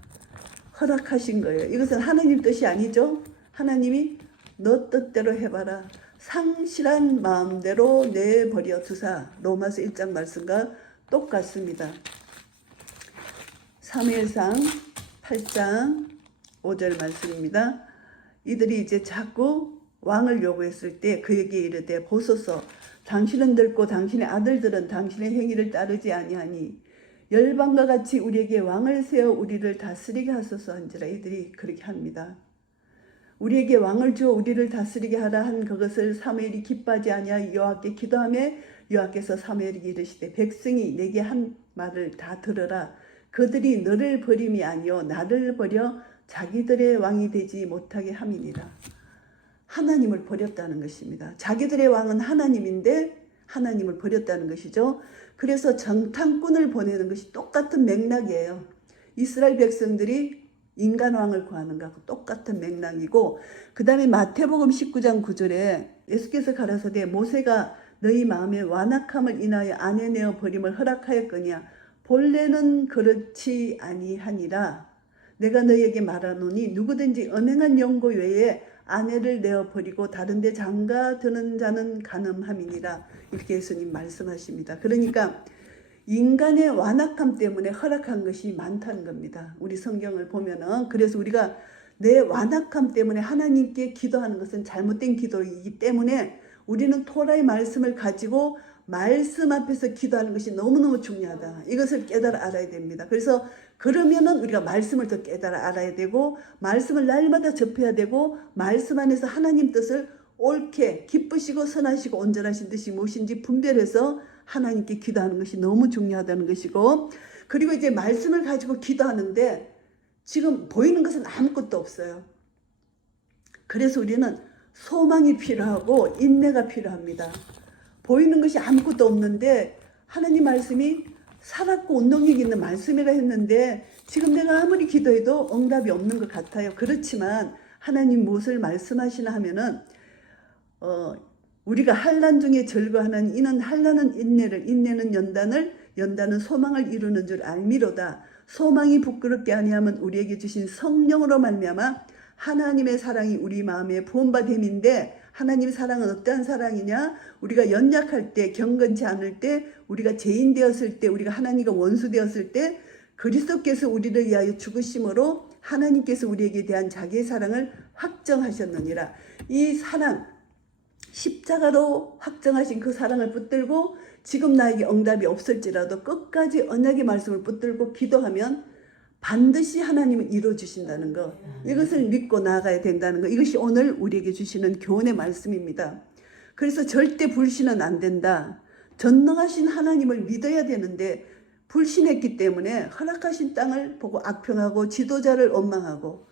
허락하신 거예요. 이것은 하나님 뜻이 아니죠. 하나님이 너 뜻대로 해봐라. 상실한 마음대로 내버려 두사. 로마서 1장 말씀과 똑같습니다. 사무엘상 8장 5절 말씀입니다. 이들이 이제 자꾸 왕을 요구했을 때 그에게 이르되 보소서 당신은 들고 당신의 아들들은 당신의 행위를 따르지 아니하니 열방과 같이 우리에게 왕을 세워 우리를 다스리게 하소서 한지라. 이들이 그렇게 합니다. 우리에게 왕을 주어 우리를 다스리게 하라 한 그것을 사무엘이 기뻐하지 아니하여 여호와께 기도하며 여호와께서 사무엘에게 이르시되 백성이 내게 한 말을 다 들으라. 그들이 너를 버림이 아니요 나를 버려 자기들의 왕이 되지 못하게 함이니라. 하나님을 버렸다는 것입니다. 자기들의 왕은 하나님인데 하나님을 버렸다는 것이죠. 그래서 정탐꾼을 보내는 것이 똑같은 맥락이에요. 이스라엘 백성들이 인간 왕을 구하는 것과 똑같은 맥락이고, 그 다음에 마태복음 19장 9절에 예수께서 가라사대 모세가 너희 마음의 완악함을 인하여 아내 내어 버림을 허락하였거니와 본래는 그렇지 아니하니라. 내가 너희에게 말하노니 누구든지 언행한 연고 외에 아내를 내어 버리고 다른 데 장가 드는 자는 간음함이니라. 이렇게 예수님 말씀하십니다. 그러니까 인간의 완악함 때문에 허락한 것이 많다는 겁니다. 우리 성경을 보면은. 그래서 우리가 내 완악함 때문에 하나님께 기도하는 것은 잘못된 기도이기 때문에 우리는 토라의 말씀을 가지고 말씀 앞에서 기도하는 것이 너무너무 중요하다. 이것을 깨달아 알아야 됩니다. 그래서 그러면은 우리가 말씀을 더 깨달아 알아야 되고 말씀을 날마다 접해야 되고 말씀 안에서 하나님 뜻을 옳게 기쁘시고 선하시고 온전하신 뜻이 무엇인지 분별해서 하나님께 기도하는 것이 너무 중요하다는 것이고, 그리고 이제 말씀을 가지고 기도하는데 지금 보이는 것은 아무것도 없어요. 그래서 우리는 소망이 필요하고 인내가 필요합니다. 보이는 것이 아무것도 없는데 하나님 말씀이 살았고 운동력 있는 말씀이라 했는데 지금 내가 아무리 기도해도 응답이 없는 것 같아요. 그렇지만 하나님 무엇을 말씀하시나 하면은 우리가 환난 중에 즐거워하는 이는 환난은 인내를, 인내는 연단을, 연단은 소망을 이루는 줄 알미로다. 소망이 부끄럽게 아니하면 우리에게 주신 성령으로 말미암아 하나님의 사랑이 우리 마음에 부음받음인데, 하나님의 사랑은 어떠한 사랑이냐? 우리가 연약할 때, 경건치 않을 때, 우리가 죄인 되었을 때, 우리가 하나님과 원수 되었을 때 그리스도께서 우리를 위하여 죽으심으로 하나님께서 우리에게 대한 자기의 사랑을 확정하셨느니라. 이 사랑, 십자가로 확정하신 그 사랑을 붙들고 지금 나에게 응답이 없을지라도 끝까지 언약의 말씀을 붙들고 기도하면 반드시 하나님은 이루어주신다는 것, 이것을 믿고 나아가야 된다는 것, 이것이 오늘 우리에게 주시는 교훈의 말씀입니다. 그래서 절대 불신은 안 된다. 전능하신 하나님을 믿어야 되는데 불신했기 때문에 허락하신 땅을 보고 악평하고 지도자를 원망하고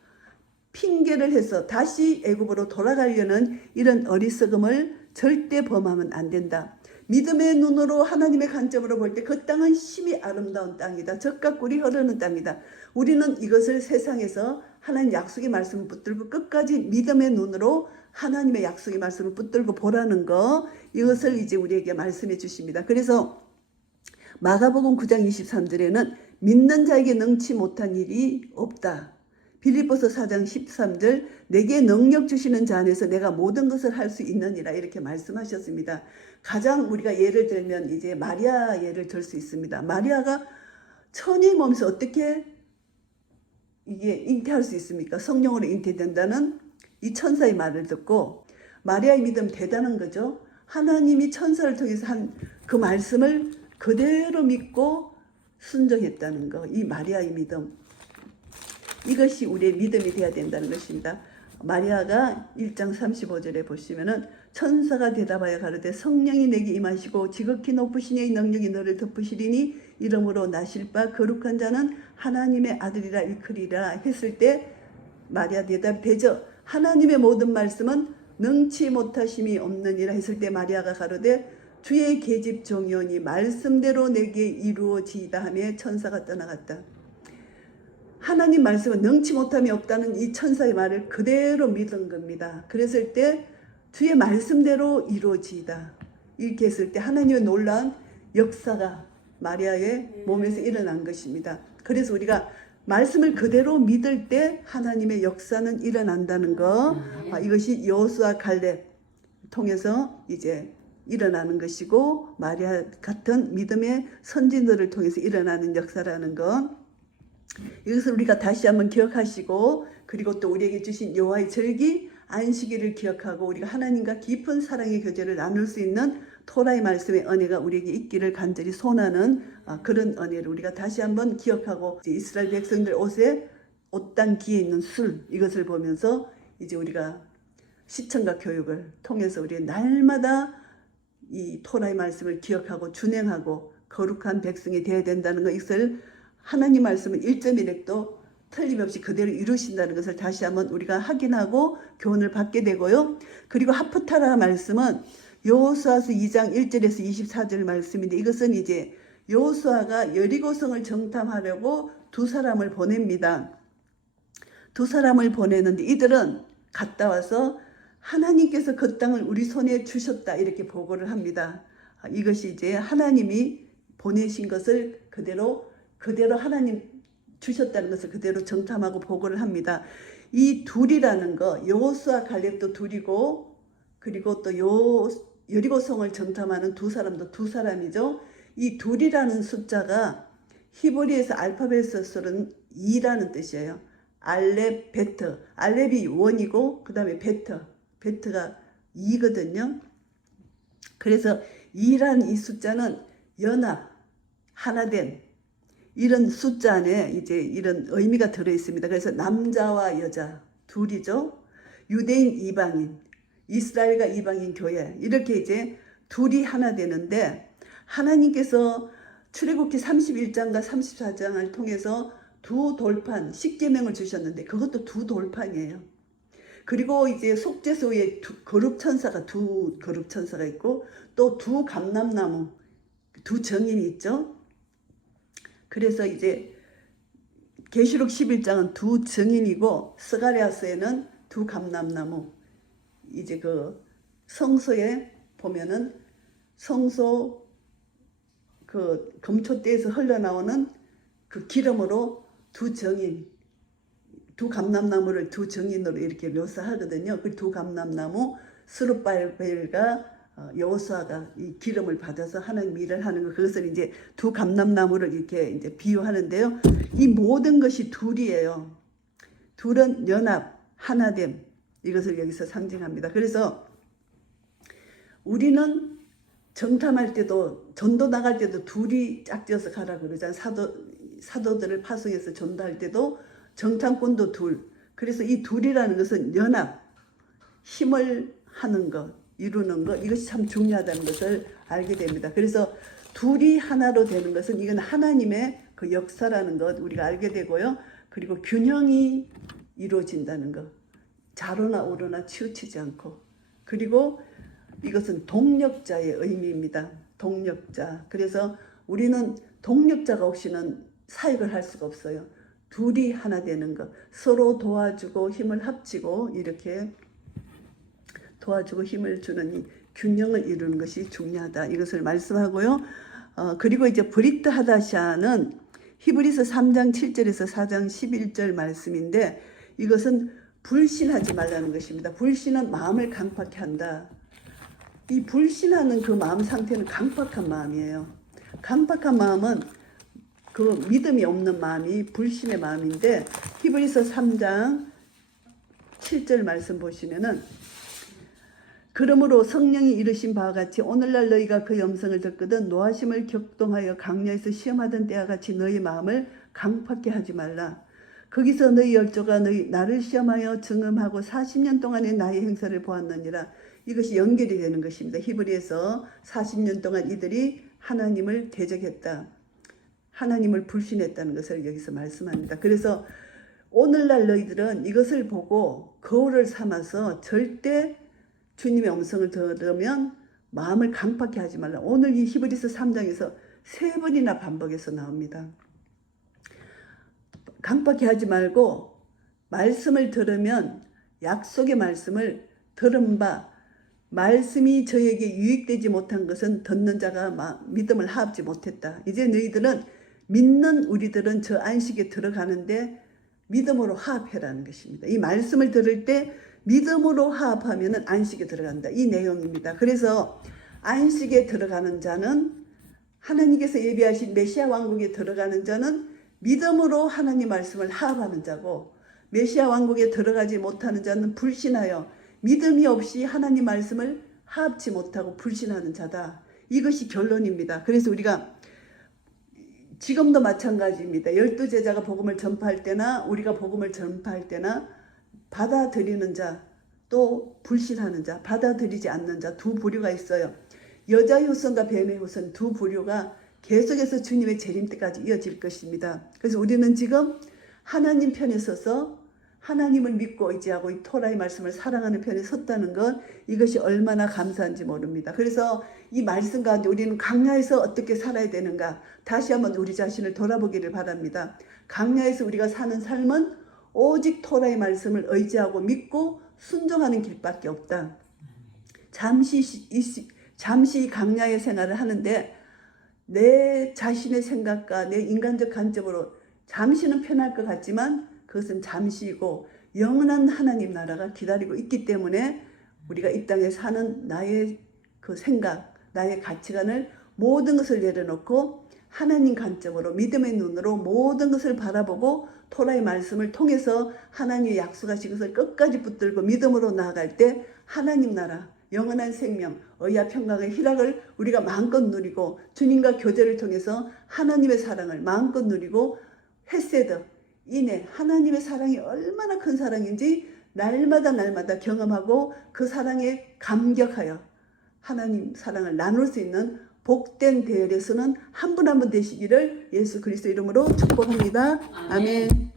핑계를 해서 다시 애굽으로 돌아가려는 이런 어리석음을 절대 범하면 안 된다. 믿음의 눈으로 하나님의 관점으로 볼 때 그 땅은 심히 아름다운 땅이다. 젖과 꿀이 흐르는 땅이다. 우리는 이것을 세상에서 하나님 약속의 말씀을 붙들고 끝까지 믿음의 눈으로 하나님의 약속의 말씀을 붙들고 보라는 거, 이것을 이제 우리에게 말씀해 주십니다. 그래서 마가복음 9장 23절에는 믿는 자에게 능치 못한 일이 없다. 빌립보서 4장 13절 내게 능력 주시는 자 안에서 내가 모든 것을 할 수 있느니라, 이렇게 말씀하셨습니다. 가장 우리가 예를 들면 이제 마리아 예를 들 수 있습니다. 마리아가 처녀의 몸에서 어떻게 이게 잉태할 수 있습니까? 성령으로 잉태된다는 이 천사의 말을 듣고 마리아의 믿음 대단한 거죠. 하나님이 천사를 통해서 한 그 말씀을 그대로 믿고 순종했다는 거, 이 마리아의 믿음, 이것이 우리의 믿음이 되어야 된다는 것입니다. 마리아가 1장 35절에 보시면은 천사가 대답하여 가로되 성령이 내게 임하시고 지극히 높으신 이의 능력이 너를 덮으시리니 이러므로 나실 바 거룩한 자는 하나님의 아들이라 일컬이라 했을 때 마리아 대답 되죠. 하나님의 모든 말씀은 능치 못하심이 없느니라 했을 때 마리아가 가로되 주의 계집 종이오니 말씀대로 내게 이루어지이다 하며 천사가 떠나갔다. 하나님 말씀은 능치 못함이 없다는 이 천사의 말을 그대로 믿은 겁니다. 그랬을 때 주의 말씀대로 이루어지이다, 이렇게 했을 때 하나님의 놀라운 역사가 마리아의 몸에서 일어난 것입니다. 그래서 우리가 말씀을 그대로 믿을 때 하나님의 역사는 일어난다는 거, 이것이 여호수아 갈렙 통해서 이제 일어나는 것이고 마리아 같은 믿음의 선진들을 통해서 일어나는 역사라는 것. 이것을 우리가 다시 한번 기억하시고, 그리고 또 우리에게 주신 여호와의 절기 안식일을 기억하고 우리가 하나님과 깊은 사랑의 교제를 나눌 수 있는 토라의 말씀의 은혜가 우리에게 있기를 간절히 소원하는 그런 은혜를 우리가 다시 한번 기억하고, 이제 이스라엘 백성들 옷에 옷단기에 있는 술, 이것을 보면서 이제 우리가 시청각 교육을 통해서 우리 날마다 이 토라의 말씀을 기억하고 준행하고 거룩한 백성이 되어야 된다는 것을, 하나님 말씀은 1.1획도 틀림없이 그대로 이루신다는 것을 다시 한번 우리가 확인하고 교훈을 받게 되고요. 그리고 하프타라 말씀은 여호수아서 2장 1절에서 24절 말씀인데, 이것은 이제 여호수아가 여리고성을 정탐하려고 두 사람을 보냅니다. 두 사람을 보내는데 이들은 갔다 와서 하나님께서 그 땅을 우리 손에 주셨다 이렇게 보고를 합니다. 이것이 이제 하나님이 보내신 것을 그대로 하나님 주셨다는 것을 그대로 정탐하고 보고를 합니다. 이 둘이라는 거, 여호수아 갈렙도 둘이고, 그리고 또 여리고성을 정탐하는 두 사람도 두 사람이죠. 이 둘이라는 숫자가 히브리에서 알파벳으로는 2라는 뜻이에요. 알렙, 베트. 알렙이 원이고 그 다음에 베트가 2거든요. 그래서 2라는 이 숫자는 연합, 하나됨, 이런 숫자 안에 이제 이런 의미가 들어 있습니다. 그래서 남자와 여자 둘이죠. 유대인, 이방인, 이스라엘과 이방인 교회, 이렇게 이제 둘이 하나 되는데, 하나님께서 출애굽기 31장과 34장을 통해서 두 돌판, 십계명을 주셨는데 그것도 두 돌판이에요. 그리고 이제 속죄소에 두 거룩천사가 있고, 또 두 감람나무, 두 정인이 있죠. 그래서 이제 계시록 11장은 두 정인이고, 스가랴서에는 두 감람나무, 이제 그 성소에 보면은 성소 그 금초대에서 흘러나오는 그 기름으로 두 정인, 두 감람나무를 두 정인으로 이렇게 묘사하거든요. 그 두 감람나무, 스룹바벨과 여호수아가 이 기름을 받아서 하나님 일을 하는 거, 그것을 이제 두 감람나무를 이렇게 이제 비유하는데요. 이 모든 것이 둘이에요. 둘은 연합, 하나됨, 이것을 여기서 상징합니다. 그래서 우리는 정탐할 때도, 전도 나갈 때도 둘이 짝지어서 가라 그러잖아요. 사도들을 파송해서 전도할 때도 정탐꾼도 둘. 그래서 이 둘이라는 것은 연합, 힘을 하는 것, 이루는 것, 이것이 참 중요하다는 것을 알게 됩니다. 그래서 둘이 하나로 되는 것은 이건 하나님의 그 역사라는 것 우리가 알게 되고요. 그리고 균형이 이루어진다는 것, 좌로나 우로나 치우치지 않고, 그리고 이것은 동력자의 의미입니다. 동력자. 그래서 우리는 동력자가 없이는 사역을 할 수가 없어요. 둘이 하나 되는 것, 서로 도와주고 힘을 합치고 이렇게 도와주고 힘을 주는 이 균형을 이루는 것이 중요하다, 이것을 말씀하고요. 그리고 이제 브리트 하다샤는 히브리서 3장 7절에서 4장 11절 말씀인데, 이것은 불신하지 말라는 것입니다. 불신은 마음을 강팍케 한다. 이 불신하는 그 마음 상태는 강팍한 마음이에요. 강팍한 마음은 그 믿음이 없는 마음이 불신의 마음인데, 히브리서 3장 7절 말씀 보시면은, 그러므로 성령이 이르신 바와 같이 오늘날 너희가 그 음성을 듣거든 노하심을 격동하여 강야에서 시험하던 때와 같이 너희 마음을 강팍게 하지 말라. 거기서 너희 열조가 너희 나를 시험하여 증음하고 40년 동안의 나의 행사를 보았느니라. 이것이 연결이 되는 것입니다. 히브리에서 40년 동안 이들이 하나님을 대적했다, 하나님을 불신했다는 것을 여기서 말씀합니다. 그래서 오늘날 너희들은 이것을 보고 거울을 삼아서 절대 주님의 음성을 들으면 마음을 강팍케 하지 말라. 오늘 이 히브리서 3장에서 3번이나 반복해서 나옵니다. 강팍케 하지 말고, 말씀을 들으면 약속의 말씀을 들은 바, 말씀이 저에게 유익되지 못한 것은 듣는 자가 믿음을 하합지 못했다. 이제 너희들은, 믿는 우리들은 저 안식에 들어가는데 믿음으로 하합해라는 것입니다. 이 말씀을 들을 때 믿음으로 하합하면 안식에 들어간다, 이 내용입니다. 그래서 안식에 들어가는 자는, 하나님께서 예비하신 메시아 왕국에 들어가는 자는 믿음으로 하나님 말씀을 하합하는 자고 메시아 왕국에 들어가지 못하는 자는 불신하여 믿음이 없이 하나님 말씀을 하합치 못하고 불신하는 자다. 이것이 결론입니다. 그래서 우리가 지금도 마찬가지입니다. 12제자가 복음을 전파할 때나 우리가 복음을 전파할 때나 받아들이는 자, 또 불신하는 자, 받아들이지 않는 자 두 부류가 있어요. 여자의 후손과 뱀의 후손 두 부류가 계속해서 주님의 재림 때까지 이어질 것입니다. 그래서 우리는 지금 하나님 편에 서서 하나님을 믿고 의지하고 이 토라의 말씀을 사랑하는 편에 섰다는 것, 이것이 얼마나 감사한지 모릅니다. 그래서 이 말씀 가운데 우리는 강야에서 어떻게 살아야 되는가 다시 한번 우리 자신을 돌아보기를 바랍니다. 강야에서 우리가 사는 삶은 오직 토라의 말씀을 의지하고 믿고 순종하는 길밖에 없다. 잠시 강야의 생활을 하는데 내 자신의 생각과 내 인간적 관점으로 잠시는 편할 것 같지만 그것은 잠시이고 영원한 하나님 나라가 기다리고 있기 때문에 우리가 이 땅에 사는 나의 그 생각, 나의 가치관을 모든 것을 내려놓고 하나님 관점으로 믿음의 눈으로 모든 것을 바라보고 토라의 말씀을 통해서 하나님의 약속하신 것을 끝까지 붙들고 믿음으로 나아갈 때 하나님 나라, 영원한 생명, 의와 평강의 희락을 우리가 마음껏 누리고 주님과 교제를 통해서 하나님의 사랑을 마음껏 누리고 헤세드, 인애, 하나님의 사랑이 얼마나 큰 사랑인지 날마다 경험하고 그 사랑에 감격하여 하나님 사랑을 나눌 수 있는 복된 대열에서는 한 분 한 분 되시기를 예수 그리스도 이름으로 축복합니다. 아멘.